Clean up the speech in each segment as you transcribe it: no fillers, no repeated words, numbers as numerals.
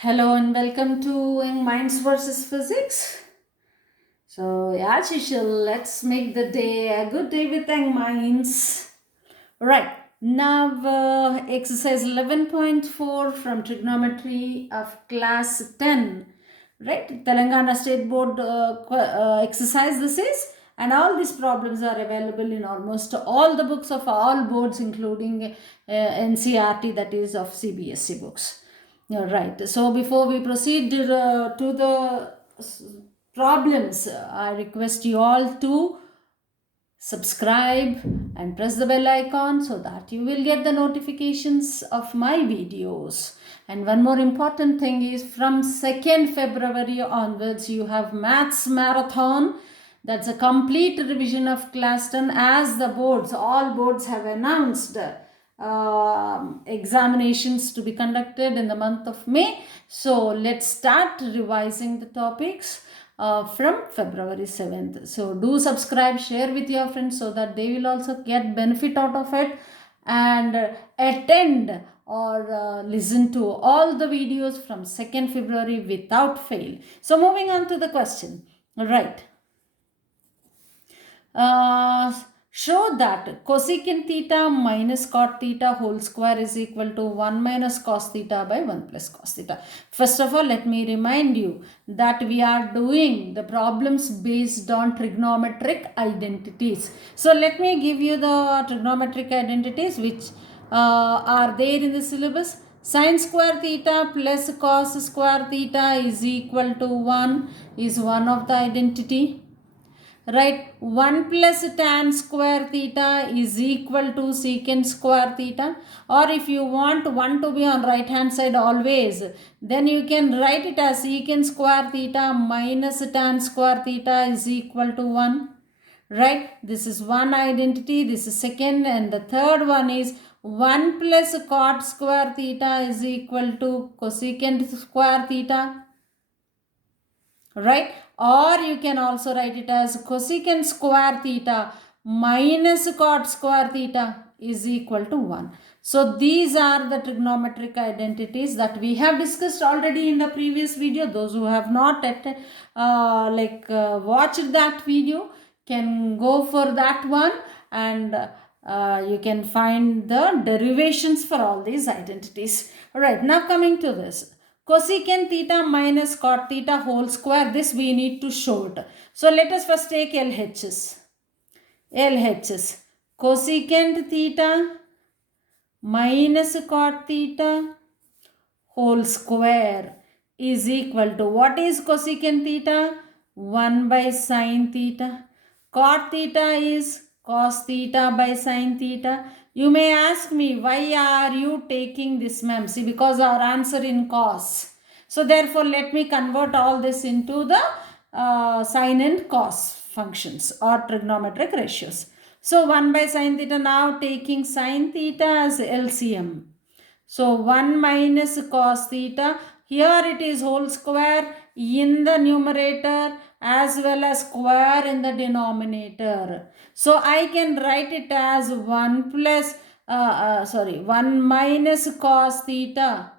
Hello and welcome to Young Minds versus Physics. So, as usual, let's make the day a good day with Young Minds. Right, now exercise 11.4 from trigonometry of class 10. Right, Telangana State Board exercise this is, and all these problems are available in almost all the books of all boards, including NCRT, that is of CBSE books. Right. So before we proceed to the problems, I request you all to subscribe and press the bell icon so that you will get the notifications of my videos. And one more important thing is from 2nd February onwards, you have Maths Marathon. That's a complete revision of class 10 as the boards, all boards have announced examinations to be conducted in the month of May. So let's start revising the topics from February 7th. So do subscribe, share with your friends so that they will also get benefit out of it, and attend or listen to all the videos from 2nd February without fail. So moving on to the question. Right. Uh, Show that cosecant theta minus cot theta whole square is equal to 1 minus cos theta by 1 plus cos theta. First of all, let me remind you that we are doing the problems based on trigonometric identities. So let me give you the trigonometric identities which are there in the syllabus. Sin square theta plus cos square theta is equal to 1 is one of the identity. Right, 1 plus tan square theta is equal to secant square theta, or if you want 1 to be on right hand side always, then you can write it as secant square theta minus tan square theta is equal to 1. Right, this is one identity, this is second, and the third one is 1 plus cot square theta is equal to cosecant square theta. Right, or you can also write it as cosecant square theta minus cot square theta is equal to 1. So these are the trigonometric identities that we have discussed already in the previous video. Those who have not watched that video can go for that one, and you can find the derivations for all these identities. All right, now coming to this. Cosecant theta minus cot theta whole square, this we need to show it. So let us first take LHS. LHS. Cosecant theta minus cot theta whole square is equal to, what is cosecant theta? 1 by sin theta. Cot theta is cos theta by sin theta. You may ask me, why are you taking this, ma'am? See, because our answer in cos. So therefore, let me convert all this into the sin and cos functions or trigonometric ratios. So 1 by sin theta, now taking sin theta as LCM. So 1 minus cos theta, here it is whole square in the numerator as well as square in the denominator. So I can write it as 1 minus cos theta.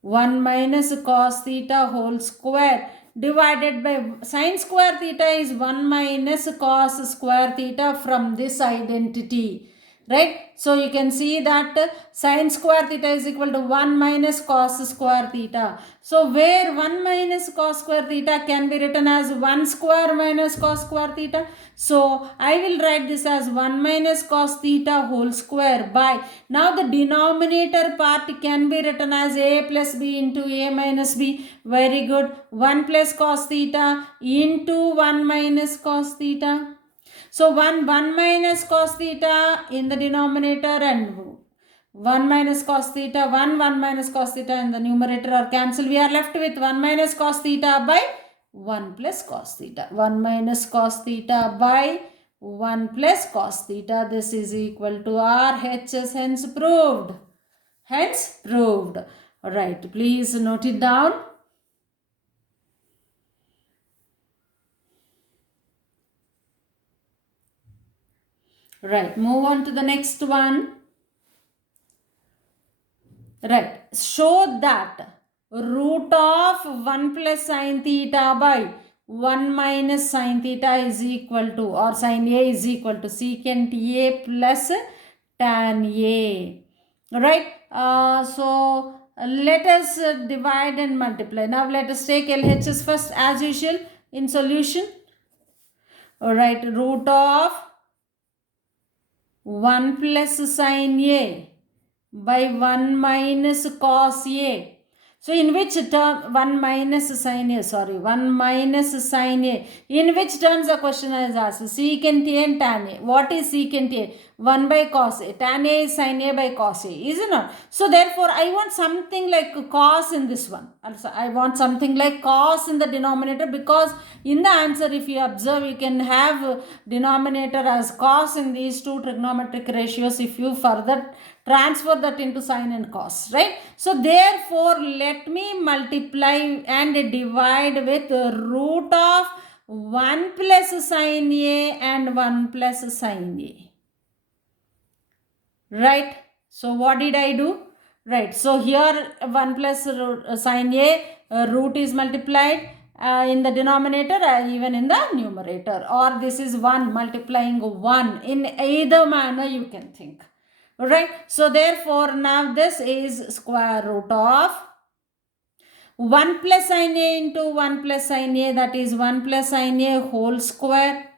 1 minus cos theta whole square divided by sin square theta is 1 minus cos square theta from this identity. Right, so you can see that sin square theta is equal to 1 minus cos square theta. So where 1 minus cos square theta can be written as 1 square minus cos square theta. So I will write this as 1 minus cos theta whole square by, now the denominator part can be written as a plus b into a minus b. Very good. 1 plus cos theta into 1 minus cos theta. So 1 minus cos theta in the denominator and 1 minus cos theta, 1 minus cos theta in the numerator are cancelled. We are left with 1 minus cos theta by 1 plus cos theta. 1 minus cos theta by 1 plus cos theta. This is equal to RHS, hence proved. Hence proved. Alright, please note it down. Right, move on to the next one. Right, show that root of 1 plus sine theta by 1 minus sine theta is equal to, or sine A is equal to secant A plus tan A. Right? So let us divide and multiply. Now let us take LHS first as usual in solution. Alright, root of 1 plus sine A by 1 minus cos A. So in which term 1 minus sine A, 1 minus sine A. In which terms the question is asked? Secant A and tan A. What is secant A? 1 by cos A. Tan A is sine A by cos A, is it not? So therefore I want something like cos in this one. Also I want something like cos in the denominator, because in the answer if you observe you can have denominator as cos in these two trigonometric ratios if you further transfer that into sine and cos, right? So therefore let me multiply and divide with root of 1 plus sine A and 1 plus sine A. Right? So what did I do? Right, so here 1 plus sine A root is multiplied in the denominator, even in the numerator, or this is 1 multiplying 1. In either manner you can think. Alright, so therefore now this is square root of 1 plus sine A into 1 plus sine A, that is 1 plus sine A whole square,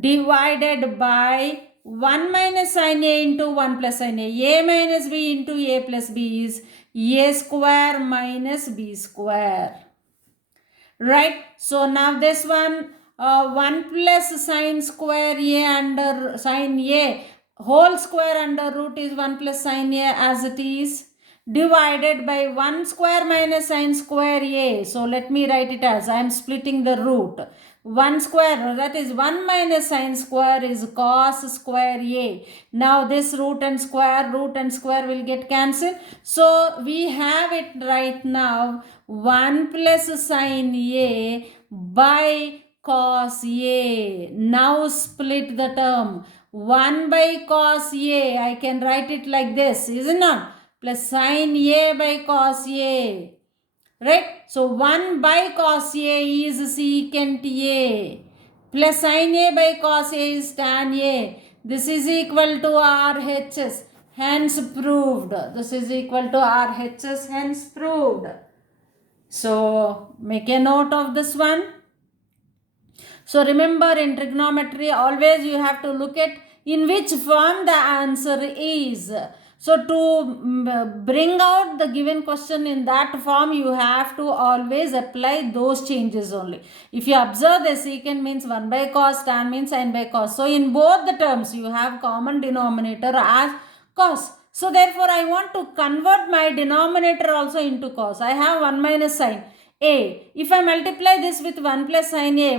divided by 1 minus sine A into 1 plus sine A. A minus B into A plus B is A square minus B square. Right, so now this one 1 plus sine square A under sine A whole square under root is 1 plus sine A as it is, divided by 1 square minus sine square A. So let me write it as, I am splitting the root. 1 square, that is 1 minus sine square is cos square A. Now this root and square will get cancelled. So we have it right now 1 plus sine A by cos A. Now split the term. 1 by cos A, I can write it like this, is it not? Plus sine A by cos A. Right? So 1 by cos A is secant A. Plus sine A by cos A is tan A. This is equal to RHS. Hence proved. This is equal to RHS. Hence proved. So make a note of this one. So remember, in trigonometry always you have to look at in which form the answer is. So to bring out the given question in that form, you have to always apply those changes only. If you observe, the secant means 1 by cos, tan means sine by cos. So in both the terms you have common denominator as cos. So therefore I want to convert my denominator also into cos. I have 1 minus sine A. If I multiply this with 1 plus sine A,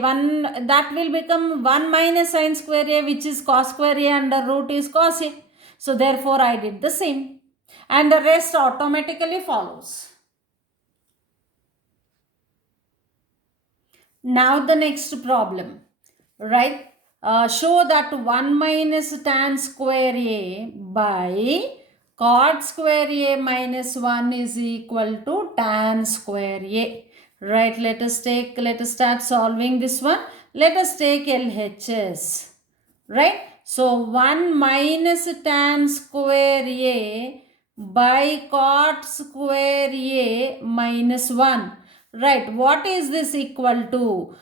that will become 1 minus sine square A, which is cos square A under root is cos A. So therefore I did the same, and the rest automatically follows. Now the next problem, right? Show that 1 minus tan square A by cot square A minus 1 is equal to tan square A. Right, let us start solving this one. Let us take LHS. Right, so 1 minus tan square A by cot square A minus 1. Right, what is this equal to?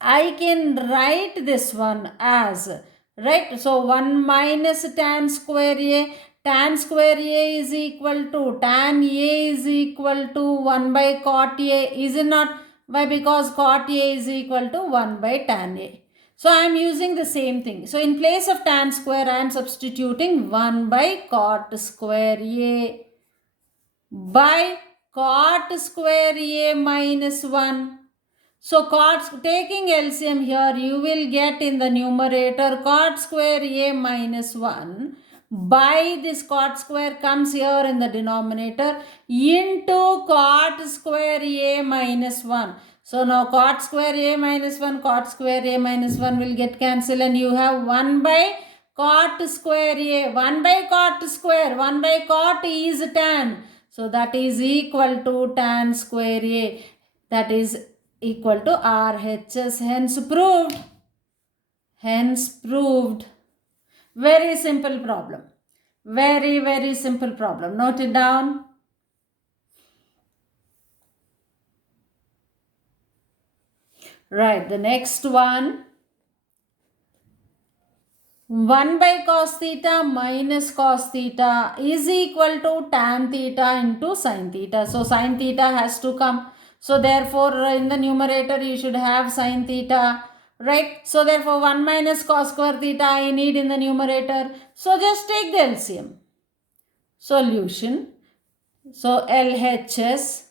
I can write this one as, right, so 1 minus tan square A. Tan square A is equal to, tan A is equal to 1 by cot A, is it not? Why? Because cot A is equal to 1 by tan A. So I am using the same thing. So in place of tan square, I am substituting 1 by cot square A by cot square A minus 1. So taking LCM here, you will get in the numerator cot square A minus 1 by this cot square comes here in the denominator into cot square A minus 1. So now cot square A minus 1, cot square A minus 1 will get cancelled, and you have 1 by cot square A. 1 by cot square, 1 by cot is tan. So that is equal to tan square A. That is equal to RHS. Hence proved. Hence proved. Very simple problem. Very, very simple problem. Note it down. Right, the next one. 1 by cos theta minus cos theta is equal to tan theta into sin theta. So sin theta has to come. So therefore in the numerator you should have sin theta. Right. So therefore 1 minus cos square theta I need in the numerator. So just take the LCM. Solution. So LHS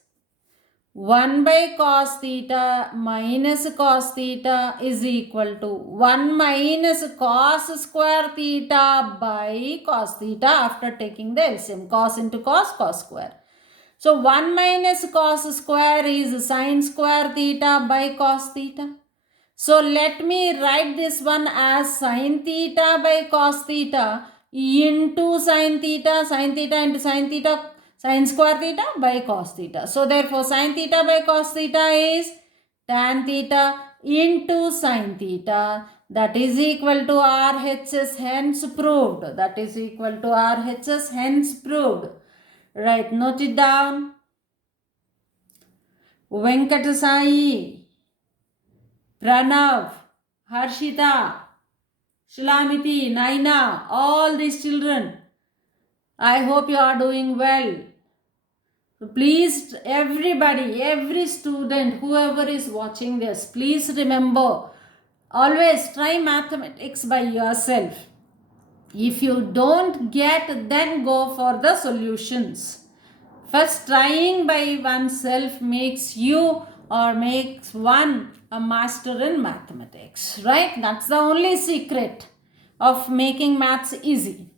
1 by cos theta minus cos theta is equal to 1 minus cos square theta by cos theta after taking the LCM. Cos into cos, cos square. So 1 minus cos square is sin square theta by cos theta. So let me write this one as sin theta by cos theta into sin theta into sin theta, sin square theta by cos theta. So therefore sin theta by cos theta is tan theta into sin theta. That is equal to RHS, hence proved. That is equal to RHS, hence proved. Right, note it down. Venkatasai, Pranav, Harshita, Shlamiti, Naina, all these children, I hope you are doing well. Please, everybody, every student, whoever is watching this, please remember, always try mathematics by yourself. If you don't get, then go for the solutions. First, trying by oneself makes you or makes one a master in mathematics, right? That's the only secret of making maths easy.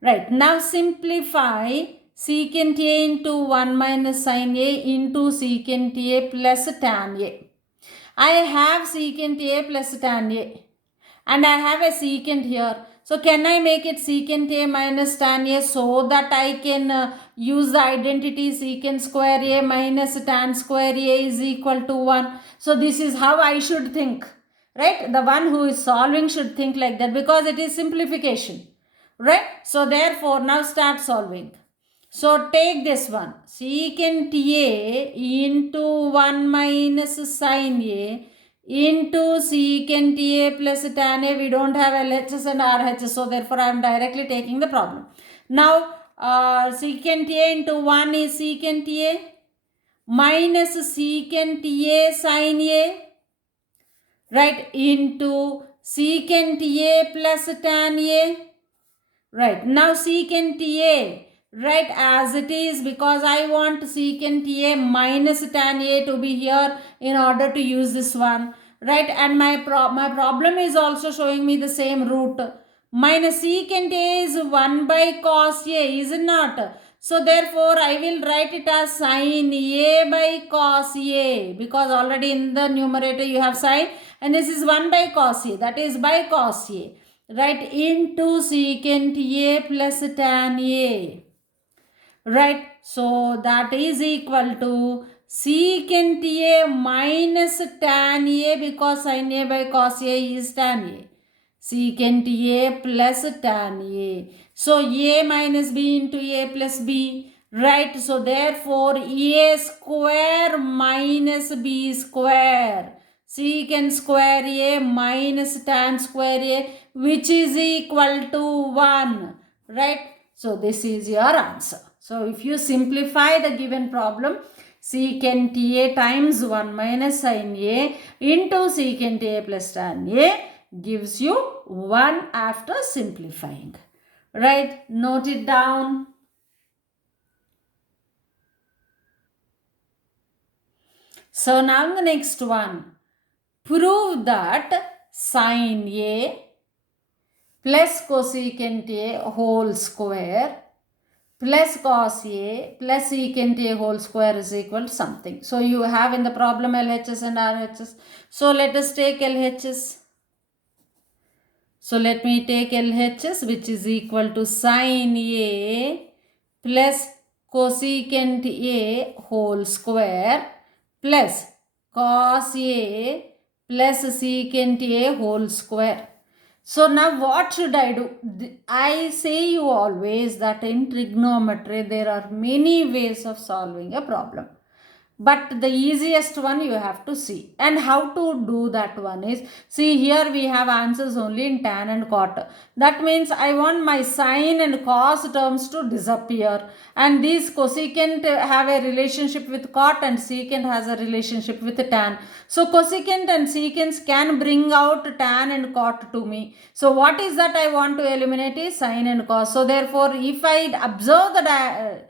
Right, now simplify secant A into 1 minus sin A into secant A plus tan A. I have secant A plus tan A and I have a secant here. So can I make it secant A minus tan A so that I can use the identity secant square A minus tan square A is equal to 1. So this is how I should think, right? The one who is solving should think like that because it is simplification. Right? So therefore now start solving. So take this one. Secant A into 1 minus sin A into secant A plus tan A. We don't have LHS and RHS. So therefore I am directly taking the problem. Now secant A into 1 is secant A minus secant A sin A. Right? Into secant A plus tan A. Right, now secant A, right, as it is because I want secant A minus tan A to be here in order to use this one, right, and my problem is also showing me the same root. Minus secant A is 1 by cos A, is it not? So therefore I will write it as sin A by cos A because already in the numerator you have sin and this is 1 by cos A, that is by cos A. Right, into secant A plus tan A. Right, so that is equal to secant A minus tan A because sin A by cos A is tan A. Secant A plus tan A. So A minus B into A plus B. Right, so therefore A square minus B square. Secant square A minus tan square A, which is equal to 1. Right? So this is your answer. So if you simplify the given problem, secant A times 1 minus sin A into secant A plus tan A gives you 1 after simplifying. Right? Note it down. So now the next one. Prove that sin A plus cosecant A whole square plus cos A plus secant A whole square is equal to something. So you have in the problem LHS and RHS. So let us take LHS. So let me take LHS, which is equal to sin A plus cosecant A whole square plus cos A plus secant A whole square. So now what should I do? I say you always that in trigonometry there are many ways of solving a problem. But the easiest one you have to see. And how to do that one is, see here we have answers only in tan and cot. That means I want my sine and cos terms to disappear. And these cosecant have a relationship with cot and secant has a relationship with tan. So cosecant and secants can bring out tan and cot to me. So what is that I want to eliminate is sine and cos. So therefore if I observe the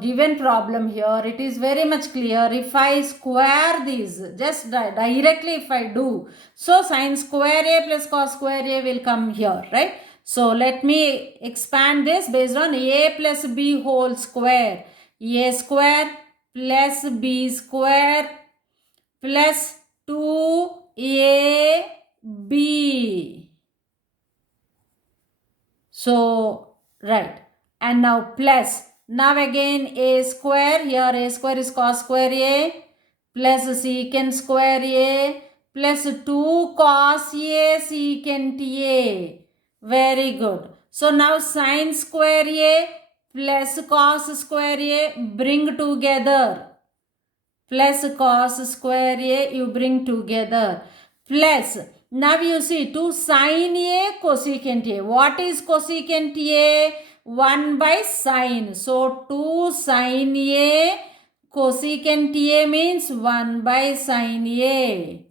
given problem here, it is very much clear. If I square these, just directly if I do, so sine square A plus cos square A will come here, right? So let me expand this based on A plus B whole square. A square plus B square plus 2AB. So, right. And now plus. Now again A square. Here A square is cos square A plus secant square A plus 2 cos A secant A. Very good. So now sine square A plus cos square A bring together. Plus cos square A you bring together. Plus now you see 2 sine A cosecant A. What is cosecant A? 1 by sine. So 2 sine A cosecant A means 1 by sine A.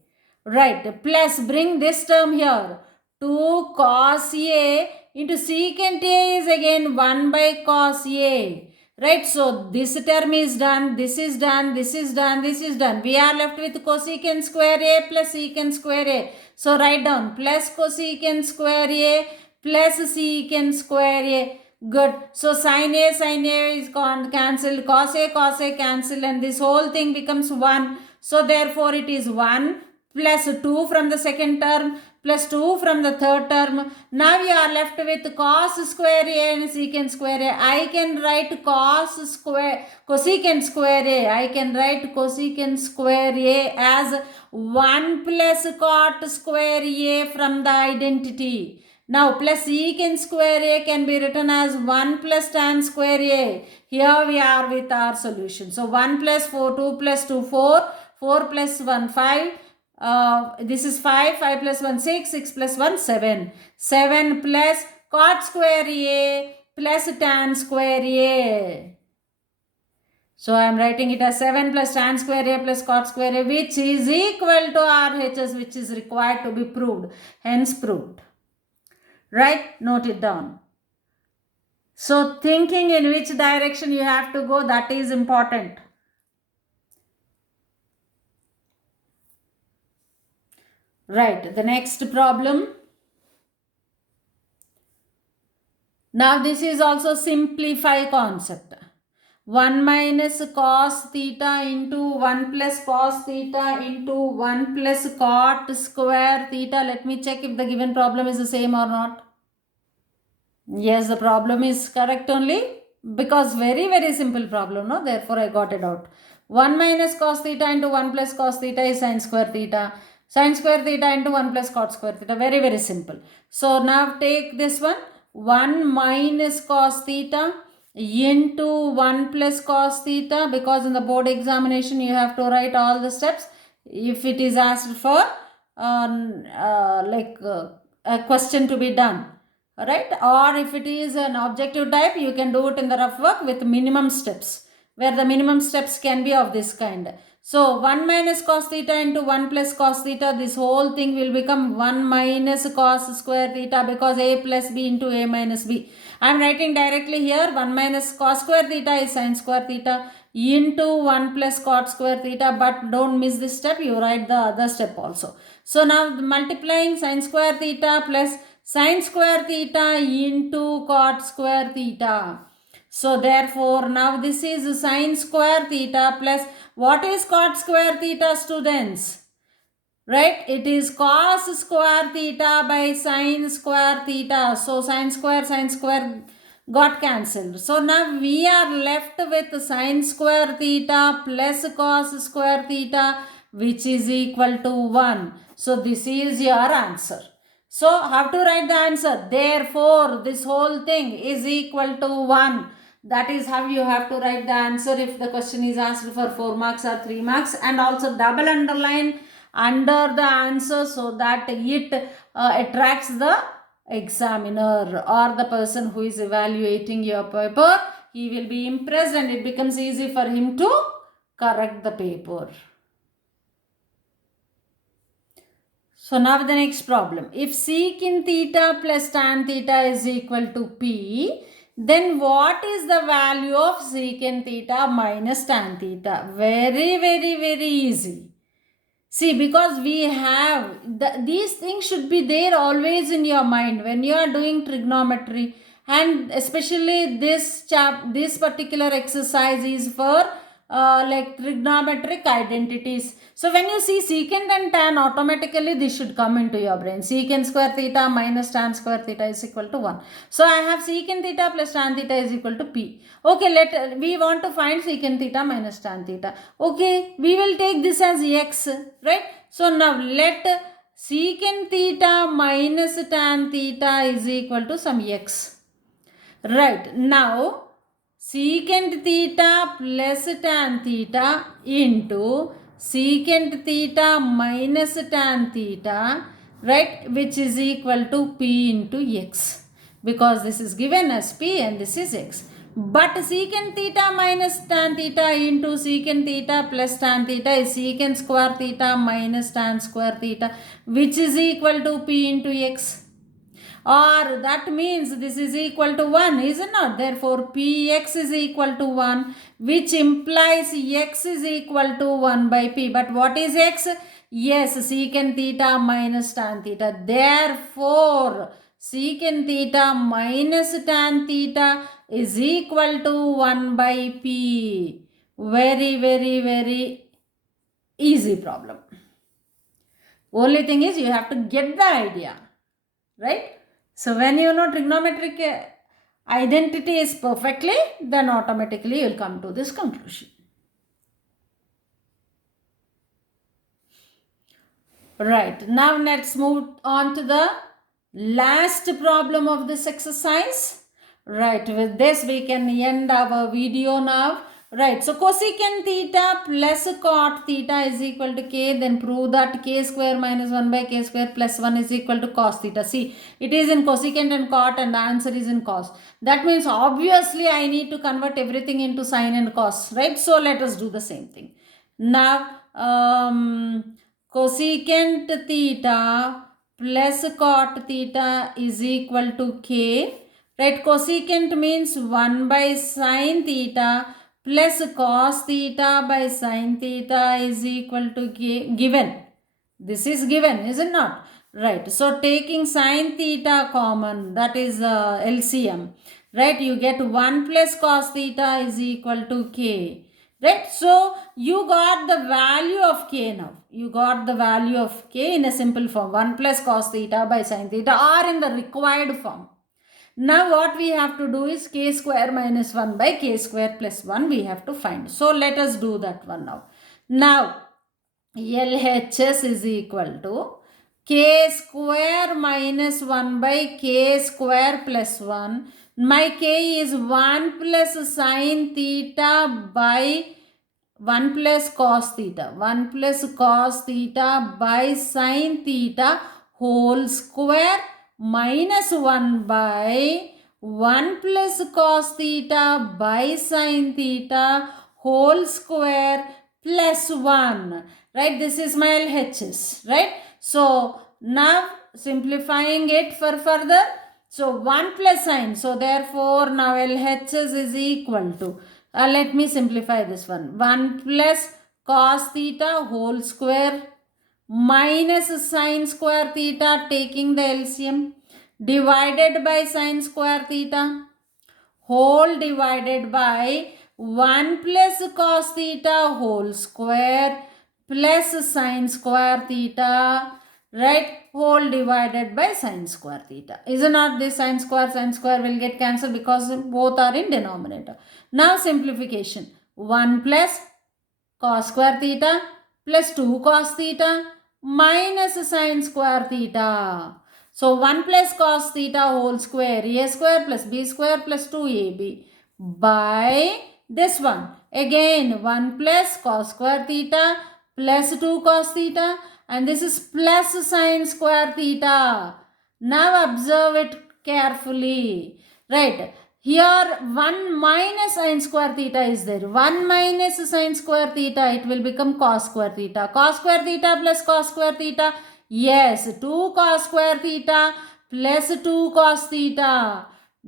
Right. Plus bring this term here. 2 cos A into secant A is again 1 by cos A. Right, so this term is done, this is done, this is done, this is done. We are left with cosecant square A plus secant square A. So write down plus cosecant square A plus secant square A. Good. So sin A is cancelled, cos A cancelled, and this whole thing becomes 1. So therefore it is 1 plus 2 from the second term plus 2 from the third term. Now we are left with cos square A and secant square A. I can write cosecant square A. I can write cosecant square A as 1 plus cot square A from the identity. Now plus secant square A can be written as 1 plus tan square A. Here we are with our solution. So 1 plus 4, 2 plus 2, 4, 4 plus 1, 5. This is 5, 5 plus 1, 6, 6 plus 1, 7. 7 plus cot square A plus tan square A. So I am writing it as 7 plus tan square A plus cot square A, which is equal to RHS, which is required to be proved. Hence proved. Right? Note it down. So thinking in which direction you have to go, that is important. Right, the next problem. Now this is also simplify concept. 1 minus cos theta into 1 plus cos theta into 1 plus cot square theta. Let me check if the given problem is the same or not. Yes, the problem is correct only because very simple problem, no? Therefore I got it out. 1 minus cos theta into 1 plus cos theta is sin square theta. Sin square theta into 1 plus cot square theta. Very simple. So now take this one. 1 minus cos theta into 1 plus cos theta, because in the board examination you have to write all the steps if it is asked for a question to be done, right? Or if it is an objective type, you can do it in the rough work with minimum steps, where the minimum steps can be of this kind. So 1 minus cos theta into 1 plus cos theta, this whole thing will become 1 minus cos square theta, because a plus b into a minus b. I am writing directly here 1 minus cos square theta is sin square theta into 1 plus cot square theta, but don't miss this step, you write the other step also. So now multiplying sin square theta plus sin square theta into cot square theta. So therefore now this is sin square theta plus what is cot square theta, students? Right? It is cos square theta by sin square theta. So sin square got cancelled. So now we are left with sine square theta plus cos square theta, which is equal to 1. So this is your answer. So how to write the answer? Therefore, this whole thing is equal to 1. That is how you have to write the answer if the question is asked for 4 marks or 3 marks, and also double underline under the answer so that it attracts the examiner or the person who is evaluating your paper. He will be impressed and it becomes easy for him to correct the paper. So now the next problem. If secant theta plus tan theta is equal to P, then what is the value of secant theta minus tan theta? Very, very, very easy. See, because we have, these things should be there always in your mind when you are doing trigonometry, and especially this particular exercise is for like trigonometric identities. So when you see secant and tan, automatically this should come into your brain. Secant square theta minus tan square theta is equal to 1. So I have secant theta plus tan theta is equal to P. Okay, we want to find secant theta minus tan theta. Okay, we will take this as x, right? So now let secant theta minus tan theta is equal to some x. Right, now secant theta plus tan theta into secant theta minus tan theta, right, which is equal to P into x, because this is given as P and this is x. But secant theta minus tan theta into secant theta plus tan theta is secant square theta minus tan square theta, which is equal to P into x. Or that means this is equal to 1, is it not? Therefore, Px is equal to 1, which implies x is equal to 1 by P. But what is x? Yes, secant theta minus tan theta. Therefore, secant theta minus tan theta is equal to 1 by P. Very, very, very easy problem. Only thing is you have to get the idea, right? So when you know trigonometric identity is perfectly, then automatically you will come to this conclusion. Right, now let's move on to the last problem of this exercise. Right, with this we can end our video now. Right, so cosecant theta plus cot theta is equal to k, then prove that k square minus 1 by k square plus 1 is equal to cos theta. See, it is in cosecant and cot and the answer is in cos. That means obviously I need to convert everything into sine and cos, right? So let us do the same thing. Now, cosecant theta plus cot theta is equal to k, right? Cosecant means 1 by sine theta plus cos theta by sine theta is equal to k, given. This is given, is it not? Right. So taking sine theta common, that is LCM, right? You get 1 plus cos theta is equal to k. Right, so you got the value of k now. You got the value of k in a simple form, 1 plus cos theta by sine theta, or in the required form. Now what we have to do is k square minus 1 by k square plus 1 we have to find. So let us do that one now. Now LHS is equal to k square minus 1 by k square plus 1. My k is 1 plus sine theta by 1 plus cos theta. 1 plus cos theta by sine theta whole square minus 1 by 1 plus cos theta by sine theta whole square plus 1. Right, this is my LHS, right? So now simplifying it for further, so 1 plus sine, so therefore now LHS is equal to, let me simplify this one, 1 plus cos theta whole square minus sine square theta taking the LCM divided by sine square theta whole divided by 1 plus cos theta whole square plus sine square theta right, whole divided by sine square theta. Is it not this sine square will get cancelled because both are in denominator. Now simplification. 1 plus cos square theta plus 2 cos theta minus sine square theta. So 1 plus cos theta whole square, a square plus b square plus 2ab by this one. Again 1 plus cos square theta plus 2 cos theta, and this is plus sine square theta. Now observe it carefully. Right. Here 1 minus sine square theta is there. 1 minus sine square theta, it will become cos square theta. Cos square theta plus cos square theta. Yes, 2 cos square theta plus 2 cos theta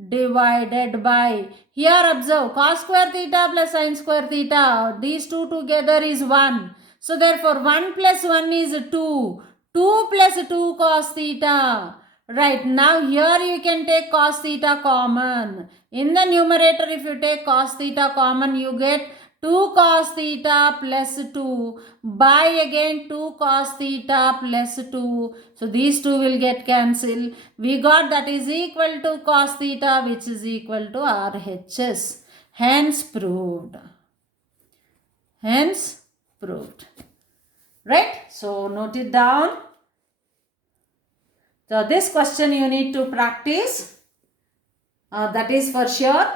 divided by, here observe, cos square theta plus sine square theta, these two together is 1. So therefore 1 plus 1 is 2. 2 plus 2 cos theta. Right, now here you can take cos theta common. In the numerator, if you take cos theta common, you get 2 cos theta plus 2 by again 2 cos theta plus 2. So these two will get cancelled. We got that is equal to cos theta, which is equal to RHS. Hence proved. Hence proved. Right? So note it down. So this question you need to practice. That is for sure.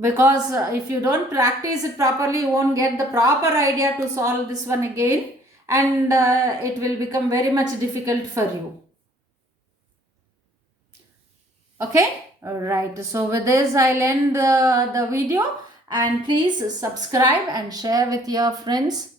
Because if you don't practice it properly, you won't get the proper idea to solve this one again. And it will become very much difficult for you. Okay? Alright. So with this, I'll end the video. And please subscribe and share with your friends.